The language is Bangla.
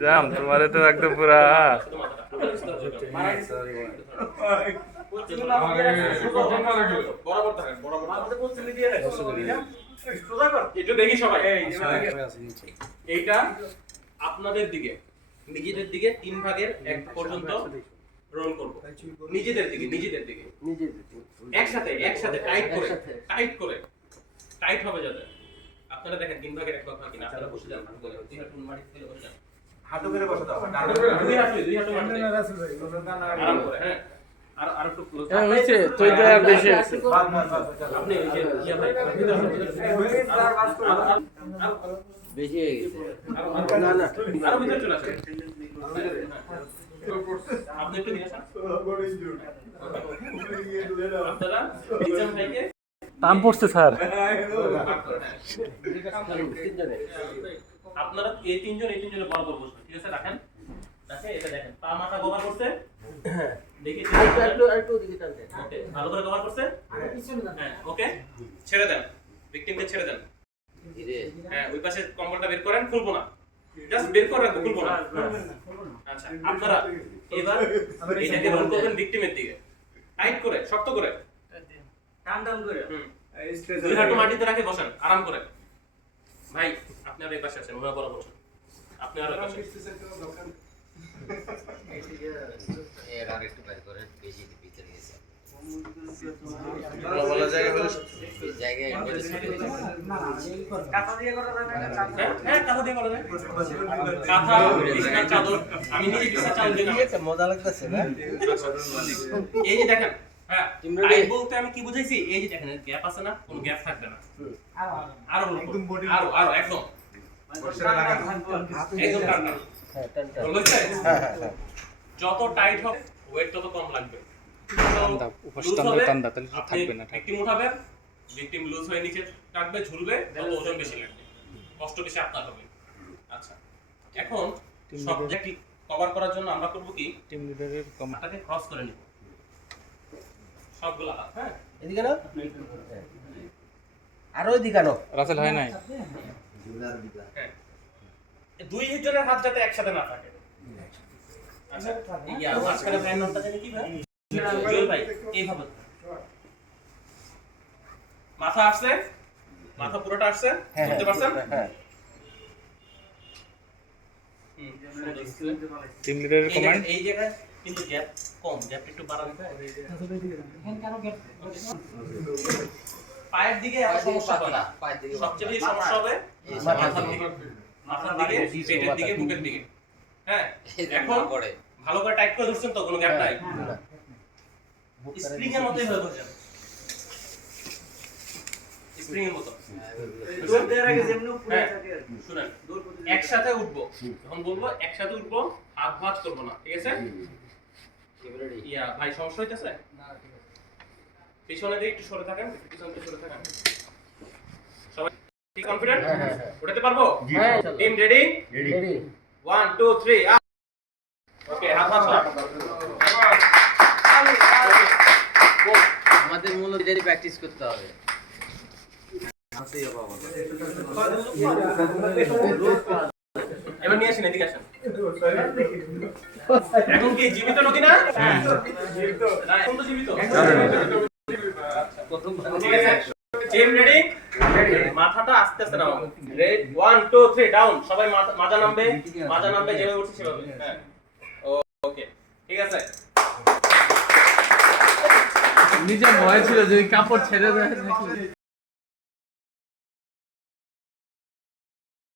জাম তোমারে তো একদম পুরা। শুধু মাথাটা বরাবর থাকেন বরাবর একটু দেখি সবাই। এইটা আপনাদের দিকে নিজেদের দিকে তিন ভাগের এক পর্যন্ত রোল করব। নিজেদের দিকে নিজেদের দিকে। একসাথে একসাথে টাইট করে টাইট করে। টাইট হবে যাতে আপনারা দেখেন তিন ভাগের এক ভাগ ভাগ কিনা আপনারা বসে যান দুই হাঁটু মাটিতে ফেলে বসে যান হাঁটু করে বসে দাও দুই হাঁটু দুই হাঁটু মাটিতে আরাম করে হ্যাঁ আর আর একটু ক্লোজ হ্যাঁ হইছে তুই তো আর বেশি আছে বাদ বাদ বাদ আপনি এই যে ইয়া ভাই বেশি হয়ে গেছে আরো- ভিতরে চলে আসেন আপনি একটু নিয়ে আসেন আপনারা নিজাম ভাইকে টান পড়ছে স্যার আপনারা এই তিনজন এই তিনজনে বরাবর বসবেন ঠিক আছে রাখেন। রাখে এটা দেখেন পা মাথা কভার করছে। দেখি একটু একটু একটু দিকে টানতে ওকে ভালো করে কভার করছে? হ্যাঁ ওকে ছেড়ে দেন। ভিকটিমকে ছেড়ে দেন। হ্যাঁ ওই পাশে কম্বলটা বের করেন খুলবো না। জাস্ট বের করে রাখব খুলবো না। আচ্ছা আপনারা এবার এটাকে রোল করবেন ভিকটিমের দিকে। টাইট করে শক্ত করে। হুম। দুই হাঁটু মাটিতে রাখে বসেন আরাম করে। ভাই আপনি আর এই পাশে আছেন ওরা বড় বসেন আপনি আর পাশে এর আর একটু বাইরে করেন বেশি ভিতরে গেছে হ্যাঁ দিলাম মজা লাগতেছে এই যে দেখেন হ্যাঁ টাইট বলতে আমি কি বুঝাইছি? এই যে দেখেন গ্যাপ আছে না? কোনো গ্যাপ থাকবে না। আরও একদম আরও আরও একদম। একদম টান টান। হ্যাঁ টান টান। বুঝতে হ্যাঁ হ্যাঁ যত টাইট হবে ওয়েট তত কম লাগবে। ভিকটিম লুজ হয়ে নিচে কাটবে ঝুলবে তত ওজন বেশি লাগবে। কষ্ট বেশি আপনার হবে। আচ্ছা এখন সবজেক্ট কভার করার জন্য আমরা করব কি? টিম লিডারের কম ক্রস করে নিব। সবগুলা হ্যাঁ? এদিকে আরও এদিকে আনো। রাসেল হয় নাই? হ্যাঁ। দুই জনের হাত যাতে একসাথে না থাকে। আচ্ছা ইয়া মাঝখানে ভাই নামটা জানি কি ভাই? ভাই এইভাবে। মাথা আসছে? মাথা পুরোটা আসছে? হ্যাঁ বুঝতে পারছেন? হ্যাঁ। টিম এই কমান্ড জায়গায়- এই জায়গায় কিন্তু গ্যাপ কম গ্যাপ একটু বাড়ানো। পায়ের দিকে সমস্যা হবে না। পায়ের দিকে সবচেয়ে বেশি সমস্যা হবে মাথার দিকে। মাথার দিকে পেটের দিকে বুকের দিকে। হ্যাঁ এখন পড়ে ভালো করে টাইট করে ধরছেন তো কোনো গ্যাপ নাই। না। স্প্রিং এর মতোই হয়ে বসেন স্প্রিং এর মতো। হ্যাঁ, শুনেন একসাথে উঠবো। যখন বলব একসাথে উঠবো হাত ভাঁজ করব না ঠিক আছে? ইয়া ভাই সমস্যা হইতেছে? পিছনে দিয়ে একটু সরে থাকেন পিছনে সরে থাকেন। সবাই কি কনফিডেন্ট হ্যাঁ, হ্যাঁ, হ্যাঁ। উঠাতে পারব? হ্যাঁ, team ready ready? One two three okay হাত ভাঁজ আমাদের এটারই প্র্যাকটিস করতে হবে। এবার নিয়ে আসেন এদিকে আসেন। এখন কি জীবিত নদী না? না, এখন তো জীবিত। টিম রেডি মাথাটা আস্তে আস্তে নাও ready one two three down সবাই মাথা- নামবে। মাজা নামবে যেভাবে উঠছে সেভাবে। হ্যাঁ। ওকে ঠিক আছে। নিজে ভয় ছিল যে কাপড় ছেড়ে দেয়